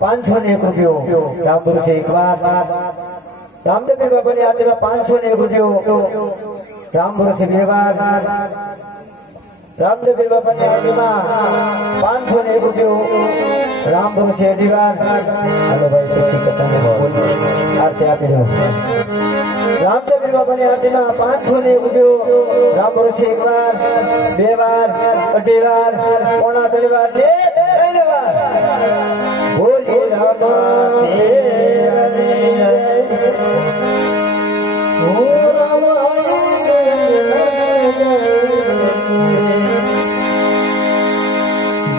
₹501 રામપુર છે એકવાર રામદેવ બાબાની આરતીમાં ₹501 રામપુર છે બે વાર રામદેવ બાબાની આરતીમાં ₹501 રામપુર છે અઢી વાર હાલો ભાઈ પછી કથાને આરતી આપી દો રામદેવ બાબાની આરતીમાં ₹501 રામપુર છે એકવાર બે વાર અઢી વાર પોણા ત્રણ વાર ત્રણ વાર બોલી રામા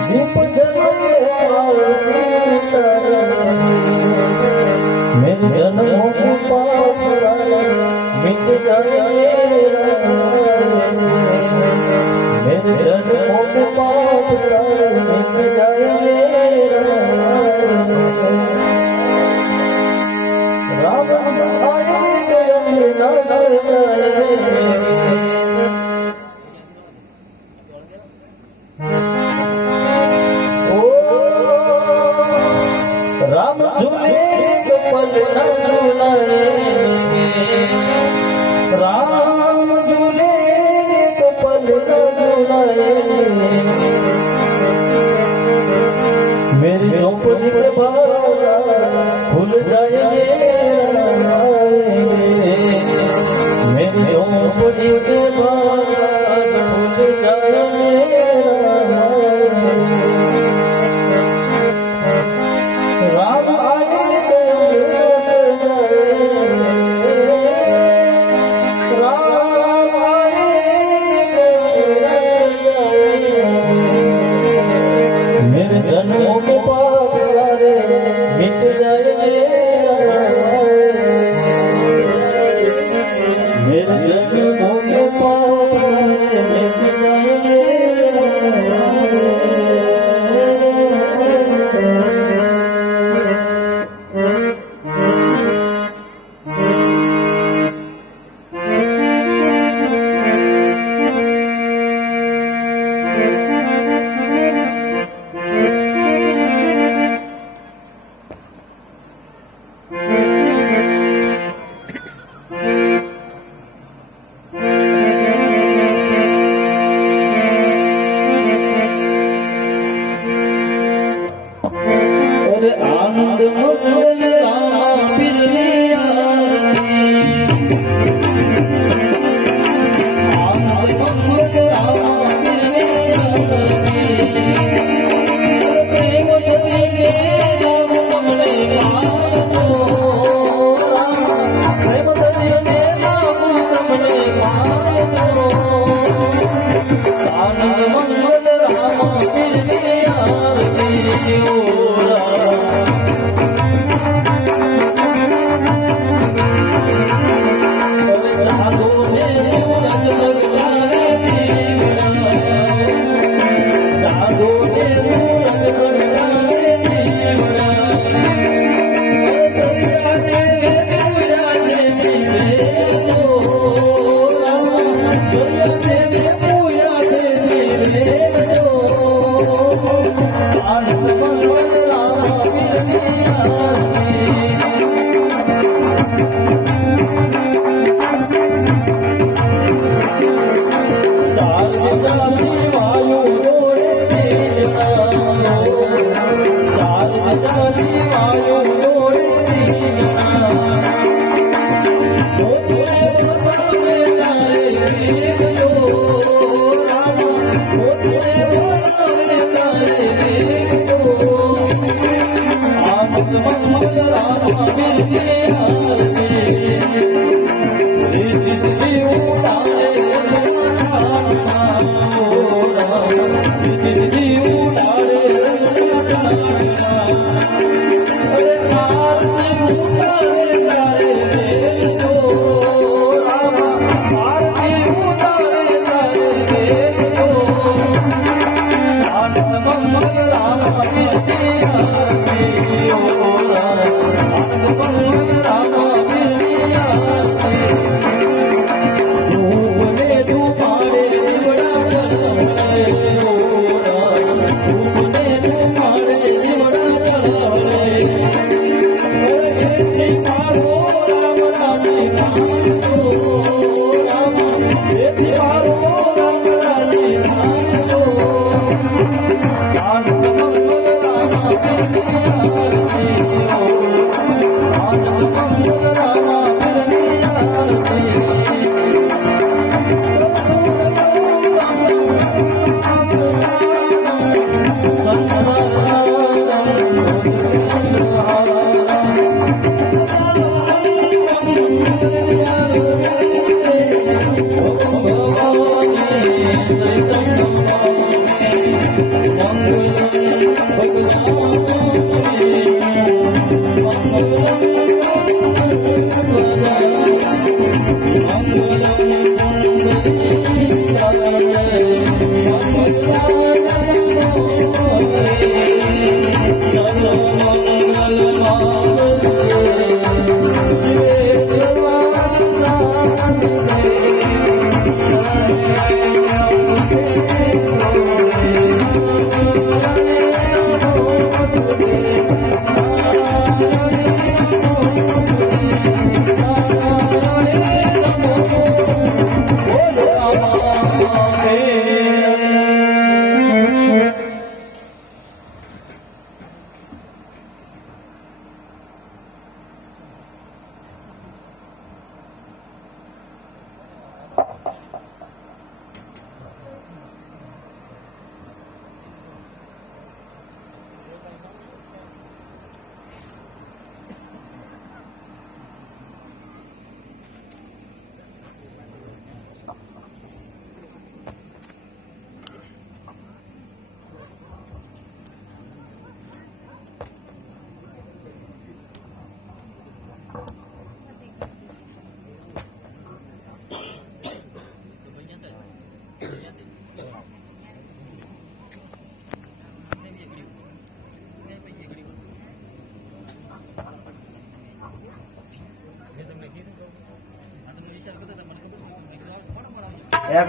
दीप जले मेरे जन्मों के पाप मिट जाएंगे मेरे जन्मों के पाप मिट जाएंगे राम आएंगे अविनाश राम झूले तो पल न झूलाएंगे राम झूले तो पल न झूलाएंगे मेरी झोपड़ी के बाहर भूल जाएंगे मेरी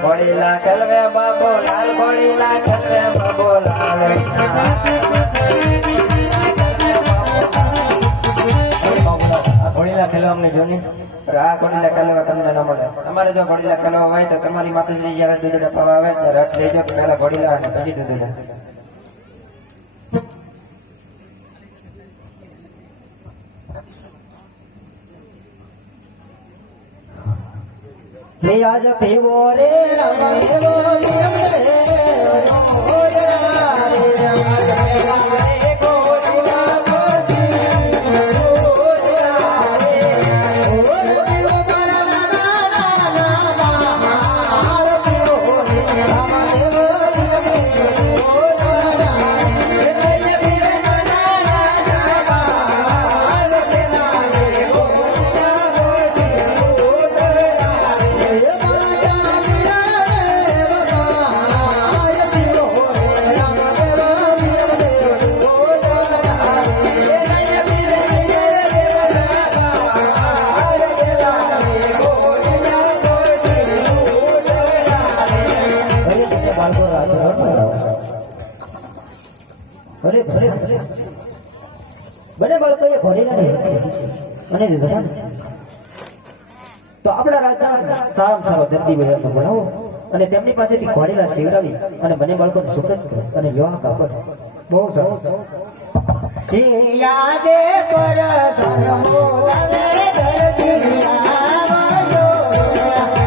ઘોડીલા કલવે બાબો લાલ ઘોડીલા કલવે બાબો લાલ ઘોડીલા ખેલવા અમને જોની આ ઘોડીલા ખેલવા તમને ન મળે. તમારે જો ઘોડીલા ખેલવા હોય તો તમારી માતાજી જયારે દૂધ પાવા આવે ત્યારે રથ લેજો પહેલા ઘોડીલા અને પછી દૂધ. આજ પીવો રે રામ દેવો નિયમ રે ઓજરા રે રામ દેવા રે ગોળુઆ કોસી ઓજરા રે ઓર પીવો મારા ના હાર પીવો રે રામ દેવો નિયમ રે ઓજરા રે પીવે ના હાર દેવા રે ગોળુઆ બને બાળકો એ ઘોડીલા અને તો આપણા રાજ્યના સારામાં સારો દર્દી બજારનો બનાવો અને તેમની પાસેથી ઘોડીલા શીવડાવી અને બંને બાળકોને સુપ્રત કરો અને વિવાહ કાપડ બહુ સારું. યાદે પર ધર્મો લાવે દર્દી આવજો રાજા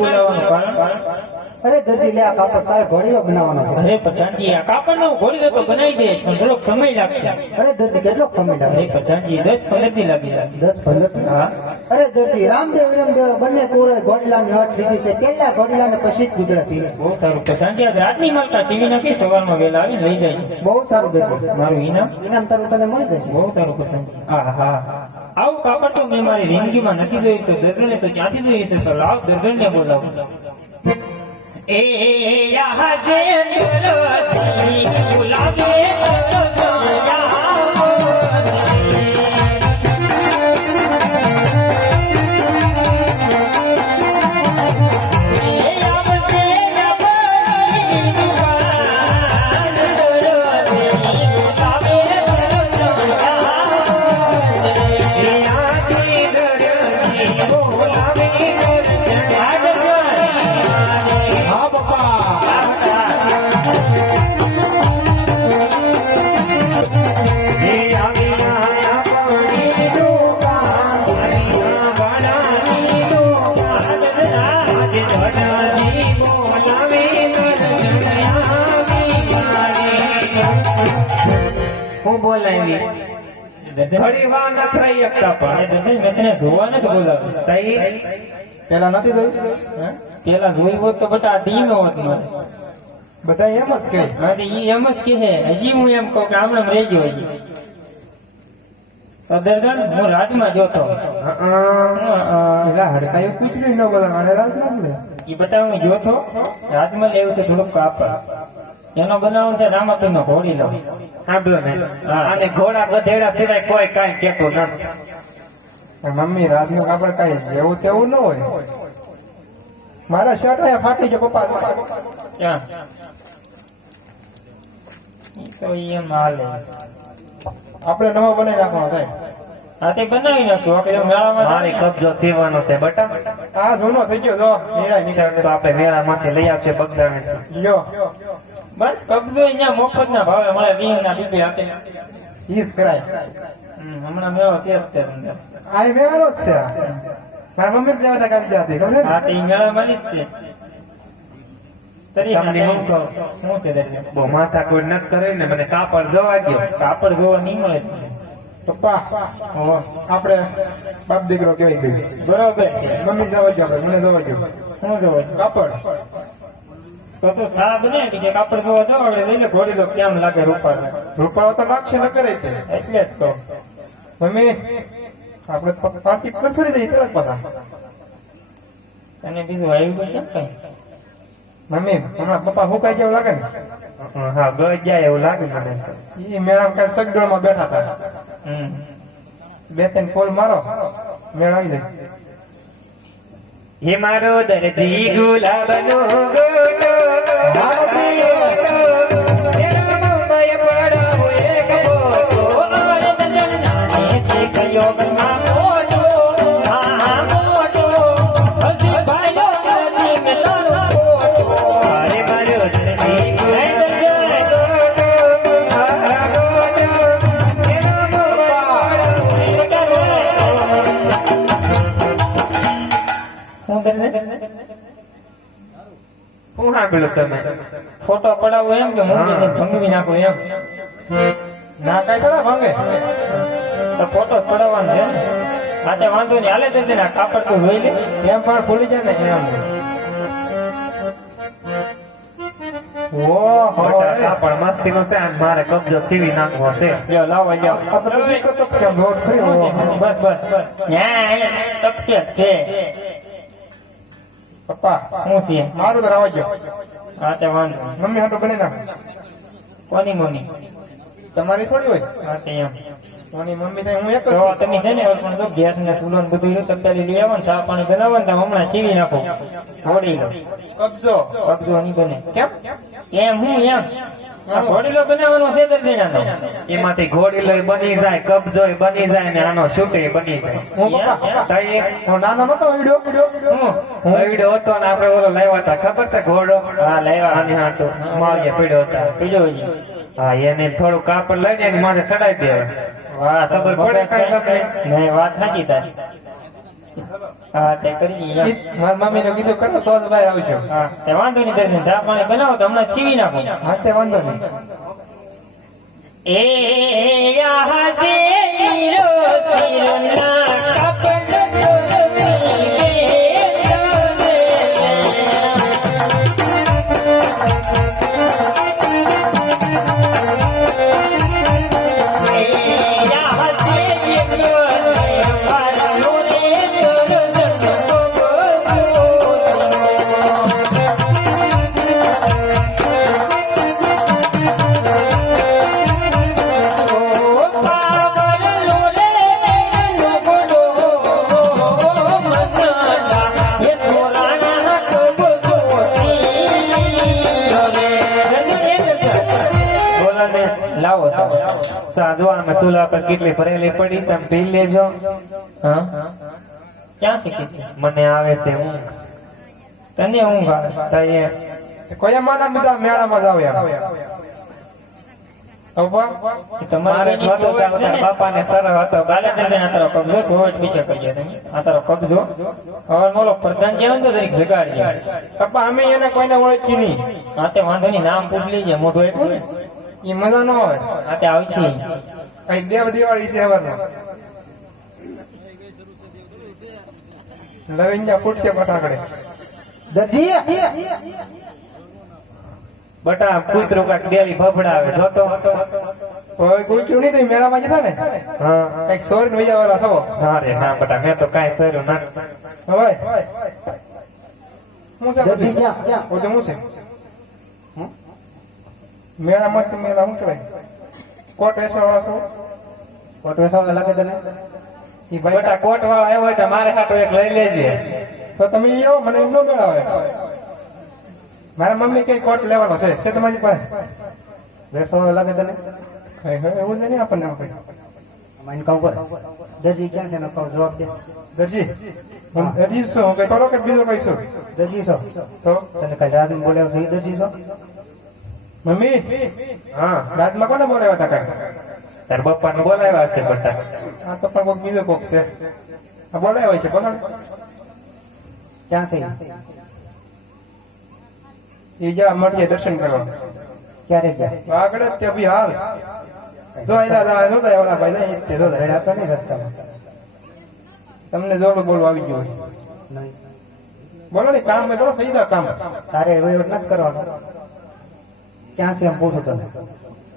બોલાવવાનું કારણ? અરે દરજી લે આ કાપડ તારે ઘોડીલો બનાવવાનો છે. અરે પ્રધાનજી આ કાપડનો ઘોડીલો તો બનાવી દે પણ થોડોક સમય લાગશે. અરે દરજી કેટલો સમય અરે લાગે? પ્રધાનજી 10-15 દી લાગી જાય. 10-15 હા અરે દરજી રામદેવ વિરમદેવ બંને કોરે ઘોડીલાની હટ લીધી છે. પેલા ઘોડીલાને પછી જ ગુજરાતી. બહુ સારું પ્રધાનજી આજ રાતની માલકા સીવી નાખી સવારમાં વહેલા આવીને લઈ જાય. બહુ સારું દરજી. મારું ઇનામ ઇનામ તારું તને મળી જશે. બહુ સારું પ્રધાનજી. હા હા આવું કાપડ તો મેં મારી જિંદગીમાં નથી જોયું તો દર્જને તો ક્યાંથી જોઈ છે તો લાવ દર્જનને બોલાવો. એ યાદે અંદરથી બોલાવે હા પપ્પા. હું બોલાવી થોડી વાર ન થઈ શકતા પણ મેં તને જોવા નથી બોલાવ્યો. તઈ પેલા નથી જોયું? હા? પેલા જોઈ હોત તો બટા આ દી નો હોત મારે. બધા એમ જ કહે. મારે ઈ એમ જ કહે હજી હું એમ કહું કે આમણે રહી ગયો હજી તો દર્જન હું રાજમાં જોતો પેલા હડકાયું કૂતરું ન બોલે મને રાજ ના મળે. ઈ બટા હું જોતો રાજમાં લેવું છે થોડુંક કાપડ એનો બનાવવાનું છે રામાપીર નો ઘોડી લો. સાંભળો ને હા. અને ઘોડા ગધેડા સિવાય કોઈ કાંઈ કહેતું નથી. મમ્મી રાતનું કાપડ કઈ એવું તેવું ન હોય. મારા શર્ટ અહીંયા ફાટી ગયો પપ્પા. ક્યાં ઈ તો ઈ એમ હાલે. આપણે નવો બનાવી નાખવાનો થાય. હા તે બનાવી નાખશું આપણે મેળામાં મારી કબજો સીવાનો છે બટા આ જૂનો થઈ ગયો જો નિરાય શર્ટ તો આપણે મેળામાંથી લઈ આવશે બગદાણે લ્યો બસ કબજો અહીંયા મફત ના ભાવે મળે 20 ના બીબી આપે. ઈસ કરાય. હમણાં મેળો છે જ તે અંદર. આ એ મેળો જ છે. મારા મમ્મી જ લેવા તા કામ જતી ખબર છે ને? હા તે ઈ મેળામાં જ છે. તરી તમને હું કહું? શું છે દર્જન? બહુ માથા કોઈ નથી કરે ને મને કાપડ જોવા ગયો કાપડ જોવા નહીં મળે. પપ્પા ઓહો, આપણે બાપ દીકરો કેવાય ગઈ. બરોબર છે. મમ્મી જવા ગયો મને જવા ગયો શું જોવે કાપડ. તો સા બનાવી છે કાપડ જોવા જાવ આપણે લઈને ઘોડી લો કેમ લાગે રૂપા રૂપાળો તો નાખશે ન કરે તે. એટલે જ કહું. મમ્મી આપણે પાર્ટી પર ફરી જઈએ તરત પાછા. અને બીજું આવ્યું તો કેમ કઈ મમ્મી હમણાં પપ્પા હું કઈ કેવું લાગે ને હા ગઈ જાય એવું લાગે મને ઈ મેળામાં કાંઈ સગડોળમાં બેઠા હતા. હમ 2-3 ફોલ મારો મેળ આવી જાય. હે મારો દર્દી ગુલાબનો ગોટો મારો પ્રિય તેરા મુંબઈ પડાવો એક ફોટો અરે દર્જન નાને તે કયો બના મોટો હા મોટો હજી ભાઈઓ નથી મે તારો ફોટો. અરે મારો દર્દી ગુલાબનો ગોટો મારા ગોટો તેરા મુંબઈ હું દર્જન હું સાંભળ્યું તમે ફોટો પડાવો એમ કે મૂકીને ભંગવી નાખો એમ ના કાંઈ ખરા ભાંગે. તો ફોટો જ પડાવવાનો છે ને. માટે વાંધો નહીં હાલે દર્જન આ કાપડ તો જોઈ લે. એમ પણ ભૂલી જાય ને એમ. ઓહો પણ મસ્તી નો છે અને મારે કબજો સીવી નાખવો છે લ્યો લાવો લ્યો. આ તો બીજી કોઈ તપ કેમ રોજ ફરી શું છે? ઓહો. બસ બસ બસ ન્યા તપકે જ છે. પપ્પા શું છે મારું તો રાવા ગયો. હા તે વાંધો નહીં. મમ્મી હાટું બની નાખ. કોની મોની તમારી થોડી હોય. હા તે એમ કોની મમ્મી થાય હું એક જ તો છું. તમે છે ને પણ તો ગેસ ને ચૂલો ને બધું રહ્યું તપેલી લઈ આવો ને ચા પાણી બનાવો ને તો હમણાં સીવી નાખો ઘોડી લો. કબજો કબજો નહીં બને કેમ એમ હું એમ આ ઘોડી લો બનાવવાનો છે દર્દીનાનો. એમાંથી ઘોડીલો બની જાય કબજો બની જાય ને આનો શૂટે બની જાય હું પપ્પા તો એ હું નાનો નતો વિડિયો હું હવીડો હતો ને આપણે ઓલો લાવ્યા હતા ખબર છે ઘોડો હા લાવ્યા આની હાટુ માળીએ પડ્યો હતા બીજો હજી હા એને થોડું કાપડ લઈને એની માથે ચડાવી દે વાહ ખબર પડે કાંઈ તમને? નહીં વાત સાચી તારી હા તે કરી જા. મારા મમ્મી ને કીધું કરો તો જ ભાઈ આવજો. હા તે વાંધો નહીં દર્શન ચા પાણી બનાવો તો હમણાં છીવી નાખો હા તે વાંધો નહીં. એ યહ તેરો તિરના કપટ લાવો સાજવામાં ચૂલા પર કેટલી ભરેલી પડી તમે પી લેજો. હા ક્યાં શીખી છે? મને આવે છે ઊંઘ. તને ઊંઘ આવે તારે કોઈ માના બધા મેળામાં જાવ યાર. તમારે બાપાને સરળ હતો બાલાચંદ્ર તારો કબજો સોળ પીછે કરીએ તમે આ તારો કબજો હવે મોલો પ્રધાન જેવું તો જરીક જગાડજે. પપ્પા અમે એને કોઈને ઓળખી નહીં. હા તે વાંધો નહીં નામ પૂછ લીજે મોઢું એટલું ને એ મજા ન આવે. હા તે આવશે કઈ દેવ દિવાળી છે હવે લવિંજા ફૂટશે પાછા દરજી બટા કૂતરું કાક ડેલી ભભડાવે જોતો. કોઈ કુચ્યું નહીં મેળામાં જતા ને હા કઈક સોરી વૈયા વાળા છો. હા રે હા બટા મેં તો કાંઈ કર્યું ના. હવે હું છે દરજી બધું? ક્યાં બધું હું છે મેળામાં જ મેળા શું કહેવાય કોટ વેસવા વાળા છો. કોટ વેસાવા લાગે તને? એ ભાઈ બટા કોટ વાળો આવ્યો હોય તો મારે હાટો એક લઈ લેજે. તો તમે ઈ આવો મને એમ ન મેળાવે. મારા મમ્મી કઈ કોટ લેવાનો છે તમારી પાસે? વેસાવા લાગે તને? કઈ હવે એવું છે નહીં આપણને આમ કઈ. મને કહું પર દરજી ક્યાં છે ને કહું જવાબ દે. દરજી દરજી શું હું કઈ કરો કે બીજું કઈ છું? દરજી છો તો તને કઈ રાત બોલાવ છે દરજી છો? મમ્મી હા રાતમાં કોને બોલાવ્યા હતા કઈ? તાર પપ્પાને બોલાવ્યા છે બટા. આ તો પણ કોઈક બીજો કોક છે. આ બોલાવ્યા છે બોલો. ક્યાં છે? એ જા મળીએ દર્શન કરવા. ક્યારે ગયા? આગળ જ તે બી હાલ જો એલા જા જો તા એવલા ભાઈ નહીં તે જો ગયા તો નહીં રસ્તામાં? તમને જોડું બોલવા આવી ગયું હોય. નહીં. બોલો ને કામ મેં બોલો થઈ જાય કામ. તારે વહીવટ નથી કરવાનો. ક્યાં છે એમ પૂછું તને?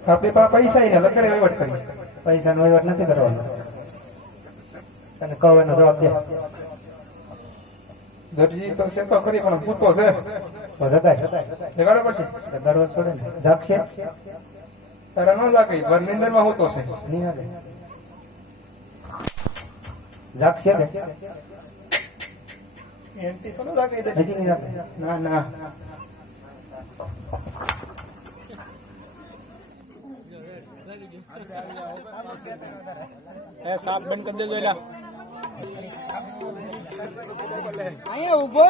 આપણી પાસે પૈસા ને લખડે વહીવટ કરી. પૈસાનો વહીવટ નથી કરવાનો. તને કહું એનો જવાબ દે. દરજી તો છે તો ખરી પણ ભૂતો છે. તો જગાય જગાડો પછી તો ગરવ પડે ને. જાગશે તારા ન જાગે ભર નિંદર માં હોતો છે. નહીં આવે. જાગશે કે એનથી તો ન જાગે હજી નહીં જાગે? ના ના સાપ બંધ કરી દેજો એલા. અહીંયા ઉભો